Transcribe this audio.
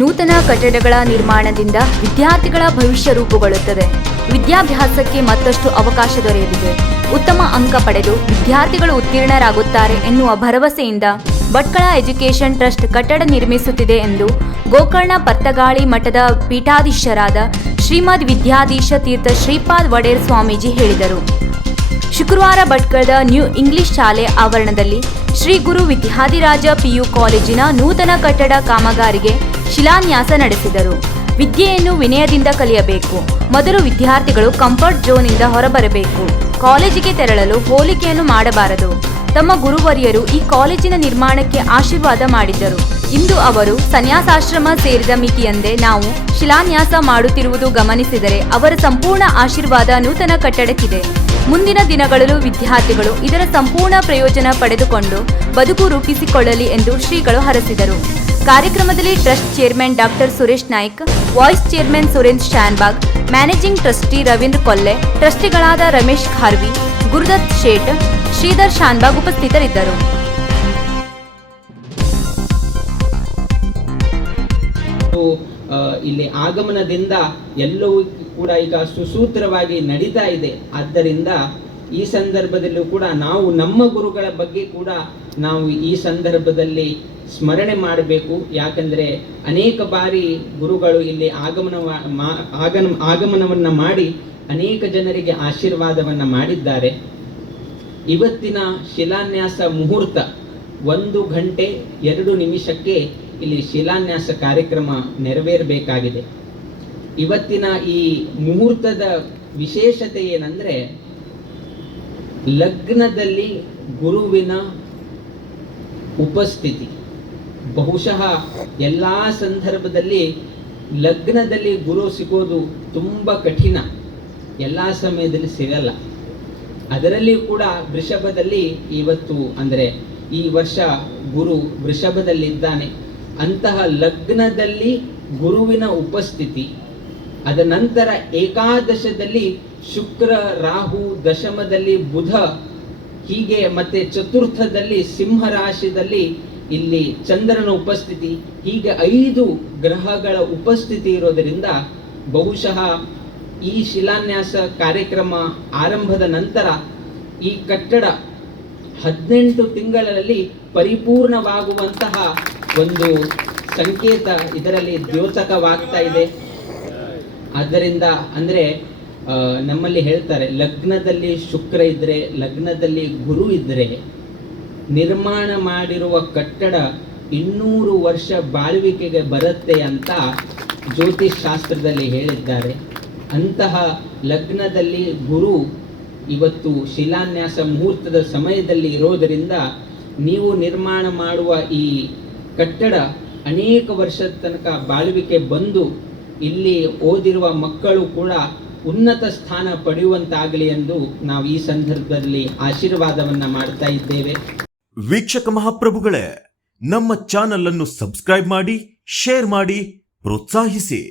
ನೂತನ ಕಟ್ಟಡಗಳ ನಿರ್ಮಾಣದಿಂದ ವಿದ್ಯಾರ್ಥಿಗಳ ಭವಿಷ್ಯ ರೂಪುಗೊಳ್ಳುತ್ತದೆ. ವಿದ್ಯಾಭ್ಯಾಸಕ್ಕೆ ಮತ್ತಷ್ಟು ಅವಕಾಶ ದೊರೆಯಲಿದೆ. ಉತ್ತಮ ಅಂಕ ಪಡೆದು ವಿದ್ಯಾರ್ಥಿಗಳು ಉತ್ತೀರ್ಣರಾಗುತ್ತಾರೆ ಎನ್ನುವ ಭರವಸೆಯಿಂದ ಭಟ್ಕಳ ಎಜುಕೇಷನ್ ಟ್ರಸ್ಟ್ ಕಟ್ಟಡ ನಿರ್ಮಿಸುತ್ತಿದೆ ಎಂದು ಗೋಕರ್ಣ ಪರ್ತಗಾಳಿ ಮಠದ ಪೀಠಾಧೀಶರಾದ ಶ್ರೀಮದ್ ವಿದ್ಯಾಧೀಶ ತೀರ್ಥ ಶ್ರೀಪಾದ್ ವಡೇರ್ ಸ್ವಾಮೀಜಿ ಹೇಳಿದರು. ಶುಕ್ರವಾರ ಭಟ್ಕಳದ ನ್ಯೂ ಇಂಗ್ಲಿಷ್ ಶಾಲೆ ಆವರಣದಲ್ಲಿ ಶ್ರೀ ಗುರು ವಿದ್ಯಾಧಿರಾಜ ಪಿಯು ಕಾಲೇಜಿನ ನೂತನ ಕಟ್ಟಡ ಕಾಮಗಾರಿಗೆ ಶಿಲಾನ್ಯಾಸ ನಡೆಸಿದರು. ವಿದ್ಯೆಯನ್ನು ವಿನಯದಿಂದ ಕಲಿಯಬೇಕು. ಮೊದಲು ವಿದ್ಯಾರ್ಥಿಗಳು ಕಂಫರ್ಟ್ ಝೋನ್ನಿಂದ ಹೊರಬರಬೇಕು. ಕಾಲೇಜಿಗೆ ತೆರಳಲು ಹೋಲಿಕೆಯನ್ನು ಮಾಡಬಾರದು. ತಮ್ಮ ಗುರುವರಿಯರು ಈ ಕಾಲೇಜಿನ ನಿರ್ಮಾಣಕ್ಕೆ ಆಶೀರ್ವಾದ ಮಾಡಿದ್ದರು. ಇಂದು ಅವರು ಸನ್ಯಾಸಾಶ್ರಮ ಸೇರಿದ ಮಿತಿಯಂದೇ ನಾವು ಶಿಲಾನ್ಯಾಸ ಮಾಡುತ್ತಿರುವುದು ಗಮನಿಸಿದರೆ ಅವರ ಸಂಪೂರ್ಣ ಆಶೀರ್ವಾದ ನೂತನ ಕಟ್ಟಡಕ್ಕಿದೆ. ಮುಂದಿನ ದಿನಗಳಲ್ಲೂ ವಿದ್ಯಾರ್ಥಿಗಳು ಇದರ ಸಂಪೂರ್ಣ ಪ್ರಯೋಜನ ಪಡೆದುಕೊಂಡು ಬದುಕು ರೂಪಿಸಿಕೊಳ್ಳಲಿ ಎಂದು ಶ್ರೀಗಳು ಹರಸಿದರು. ಕಾರ್ಯಕ್ರಮದಲ್ಲಿ trust chairman doctor Suresh Naik, vice chairman Surendra Shanbhag, managing trustee Ravindra Kolle, ಟ್ರಸ್ಟಿಗಳಾದ ರಮೇಶ್ ಖಾರ್ವಿ, ಗುರುದತ್ ಶೇಟ್, ಶ್ರೀಧರ್ ಶಾನ್ಬಾಗ್ ಉಪಸ್ಥಿತರಿದ್ದರು. ಇಲ್ಲಿ ಆಗಮನದಿಂದ ಎಲ್ಲವೂ ಕೂಡ ಈಗ ಸುಸೂತ್ರವಾಗಿ ನಡೀತಾ ಇದೆ. ಆದ್ದರಿಂದ ಈ ಸಂದರ್ಭದಲ್ಲೂ ಕೂಡ ನಾವು ನಮ್ಮ ಗುರುಗಳ ಬಗ್ಗೆ ಕೂಡ ನಾವು ಈ ಸಂದರ್ಭದಲ್ಲಿ ಸ್ಮರಣೆ ಮಾಡಬೇಕು. ಯಾಕಂದರೆ ಅನೇಕ ಬಾರಿ ಗುರುಗಳು ಇಲ್ಲಿ ಆಗಮನವನ್ನು ಮಾಡಿ ಅನೇಕ ಜನರಿಗೆ ಆಶೀರ್ವಾದವನ್ನು ಮಾಡಿದ್ದಾರೆ. ಇವತ್ತಿನ ಶಿಲಾನ್ಯಾಸ ಮುಹೂರ್ತ 1 ಗಂಟೆ 2 ನಿಮಿಷಕ್ಕೆ ಇಲ್ಲಿ ಶಿಲಾನ್ಯಾಸ ಕಾರ್ಯಕ್ರಮ ನೆರವೇರಬೇಕಾಗಿದೆ. ಇವತ್ತಿನ ಈ ಮುಹೂರ್ತದ ವಿಶೇಷತೆ ಏನಂದರೆ, ಲಗ್ನದಲ್ಲಿ ಗುರುವಿನ ಉಪಸ್ಥಿತಿ. ಬಹುಶಃ ಎಲ್ಲ ಸಂದರ್ಭದಲ್ಲಿ ಲಗ್ನದಲ್ಲಿ ಗುರು ಸಿಗೋದು ತುಂಬ ಕಠಿಣ, ಎಲ್ಲ ಸಮಯದಲ್ಲಿ ಸಿಗಲ್ಲ. ಅದರಲ್ಲಿ ಕೂಡ ವೃಷಭದಲ್ಲಿ ಇವತ್ತು ಅಂದರೆ ಈ ವರ್ಷ ಗುರು ವೃಷಭದಲ್ಲಿದ್ದಾನೆ. ಅಂತಹ ಲಗ್ನದಲ್ಲಿ ಗುರುವಿನ ಉಪಸ್ಥಿತಿ, ಅದ ನಂತರ ಏಕಾದಶದಲ್ಲಿ ಶುಕ್ರ, ರಾಹು, ದಶಮದಲ್ಲಿ ಬುಧ, ಹೀಗೆ ಮತ್ತೆ ಚತುರ್ಥದಲ್ಲಿ ಸಿಂಹ ರಾಶಿಯಲ್ಲಿ ಇಲ್ಲಿ ಚಂದ್ರನ ಉಪಸ್ಥಿತಿ, ಹೀಗೆ 5 ಗ್ರಹಗಳ ಉಪಸ್ಥಿತಿ ಇರೋದರಿಂದ ಬಹುಶಃ ಈ ಶಿಲಾನ್ಯಾಸ ಕಾರ್ಯಕ್ರಮ ಆರಂಭದ ನಂತರ ಈ ಕಟ್ಟಡ 18 ತಿಂಗಳಲ್ಲಿ ಪರಿಪೂರ್ಣವಾಗುವಂತಹ ಒಂದು ಸಂಕೇತ ಇದರಲ್ಲಿ ದ್ಯೋತಕವಾಗ್ತಾ ಇದೆ. ಆದ್ದರಿಂದ ಅಂದರೆ ನಮ್ಮಲ್ಲಿ ಹೇಳ್ತಾರೆ, ಲಗ್ನದಲ್ಲಿ ಶುಕ್ರ ಇದ್ದರೆ, ಲಗ್ನದಲ್ಲಿ ಗುರು ಇದ್ದರೆ ನಿರ್ಮಾಣ ಮಾಡಿರುವ ಕಟ್ಟಡ 200 ವರ್ಷ ಬಾಳ್ವಿಕೆಗೆ ಬರುತ್ತೆ ಅಂತ ಜ್ಯೋತಿಷ್ ಶಾಸ್ತ್ರದಲ್ಲಿ ಹೇಳಿದ್ದಾರೆ. ಅಂತಹ ಲಗ್ನದಲ್ಲಿ ಗುರು ಇವತ್ತು ಶಿಲಾನ್ಯಾಸ ಮುಹೂರ್ತದ ಸಮಯದಲ್ಲಿ ಇರೋದರಿಂದ ನೀವು ನಿರ್ಮಾಣ ಮಾಡುವ ಈ ಕಟ್ಟಡ ಅನೇಕ ವರ್ಷದ ತನಕ ಬಾಳ್ವಿಕೆ ಬಂದು ಇಲ್ಲಿ ಓದಿರುವ ಮಕ್ಕಳು ಕೂಡ ಉನ್ನತ ಸ್ಥಾನ ಪಡೆಯುವಂತಾಗಲಿ ಎಂದು ನಾವು ಈ ಸಂದರ್ಭದಲ್ಲಿ ಆಶೀರ್ವಾದವನ್ನ ಮಾಡ್ತಾ ಇದ್ದೇವೆ. ವೀಕ್ಷಕ ಮಹಾಪ್ರಭುಗಳೇ, ನಮ್ಮ ಚಾನಲ್ ಅನ್ನು ಸಬ್ಸ್ಕ್ರೈಬ್ ಮಾಡಿ, ಶೇರ್ ಮಾಡಿ, ಪ್ರೋತ್ಸಾಹಿಸಿ.